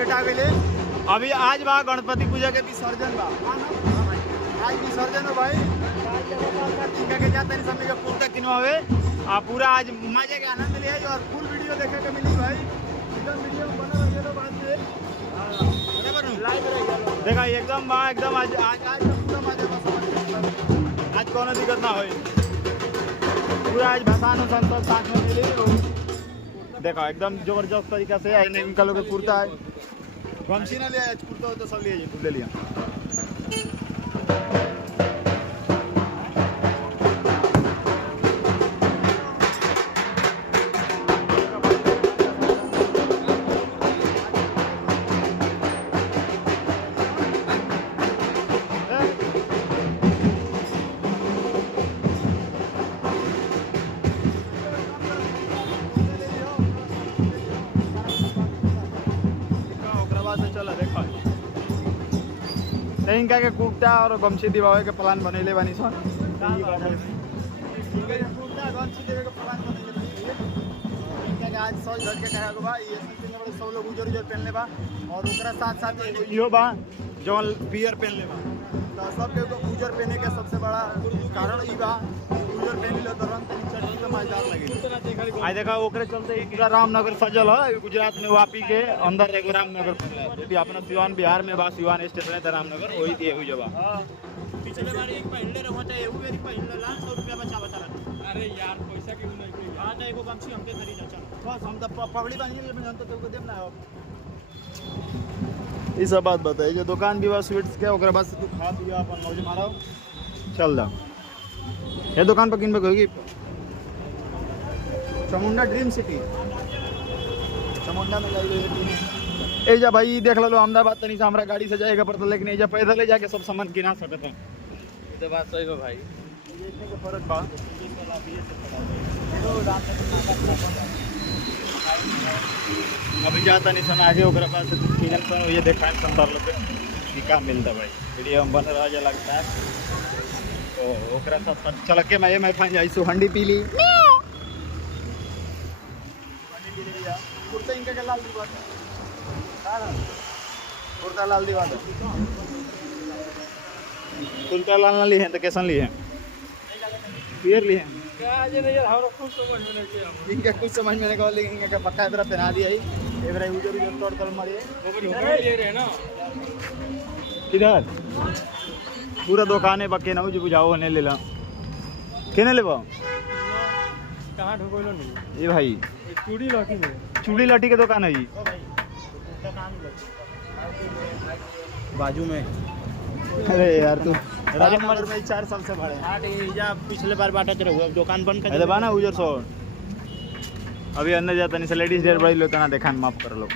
भेटा गए। अभी आज बा गणपति पूजा के विसर्जन बा, आज विसर्जन हो भाई। टीका के जाते नहीं सब लोग कुर्ता किनवावे आ पूरा आज मजे के आनंद लिया और फुल वीडियो देखे के मिली भाई। एकदम वीडियो बना रहे लो बाद में लाइव रहेगा देखा एकदम बा एकदम आज आज आज पूरा मजा बस आज कोनो दिक्कत ना होई। पूरा आज भसान संतोष साथ में मिली देखा एकदम जबरदस्त तरीका से है। इनका लोग कुर्ता है गमछी ना लिया कुर्ता तो सब ले लिया। इनका के कुर्ता और गमछी दिवावे के प्लान बनैले बानी सन। आज सज धज के करा बा ये सब लोग उजर उजर पहन ले बा और ओकरा साथ साथ इहो बा जौन पियर पहन ले बा। तो सब के उजर पहने के सबसे बड़ा कारण ई बा उजर पहन ले तो रंग तनी चटनी तो मजेदार लगे। आज देखा ओकरे चलते ही पूरा रामनगर सजल है। गुजरात में वापी के अंदर एगो रामनगर यदि अपना सिवान बिहार में बा सिवान स्टेशन है रामनगर वही थी एहू जगह। पिछले बार एक पहले रहो त एहू बेरी पहले ला 100 रुपया बचा अरे यार पैसा के नहीं हां त एगो गमछी हमके खरीद चल बस हम त पगड़ी बांधने ले हम तो देम ना ई सब बात बताइए। जो दुकान भी बा स्वीट्स के ओकरा बाद तू खा पिया अपन मौज मारो चल जा। ये दुकान पर किन पे होगी चामुंडा ड्रीम सिटी चामुंडा में ए जा भाई देख लो अहमदाबाद तनी से हमरा गाड़ी से जाएगा पड़ता लेकिन ए जा पैदल ले जाके सब सामान गिना सकते हैं। ये बात सही है भाई इतने का फर्क बा। अभी जाता नहीं सन आगे ओकरा पास किनल सन ये देखा संतर पे टीका मिलता भाई वीडियो हम बन रहा है लगता है तो ओकरा साथ चल के मैं फाइन जाई सो हंडी पी ली कुर्ता इनका के लाल दीवार कुर्ता लाल दीवार कुर्ता लाल ना लिए हैं तो कैसा लिए हैं पियर लिए हैं इनका कुछ समझ में नहीं कहा लेकिन इनका पक्का इधर पहना दिया ही इधर उधर उधर तोड़ तोड़ मारिए ले रहे ना किधर पूरा दुकान है बके ना जो बुझाओ ने ले ला केने लेबो कहां ढोकोलो नहीं ये भाई चूड़ी लाठी के दुकान है जी बाजू में। अरे यार तू राजनगर में 4 साल से भाड़े हां या पिछले बार बाटा चले हुआ दुकान बंद कर दे बा ना उजर सो अभी अंदर जाता नहीं से लेडीज डेढ़ बड़ी लो तना देखा माफ कर लो।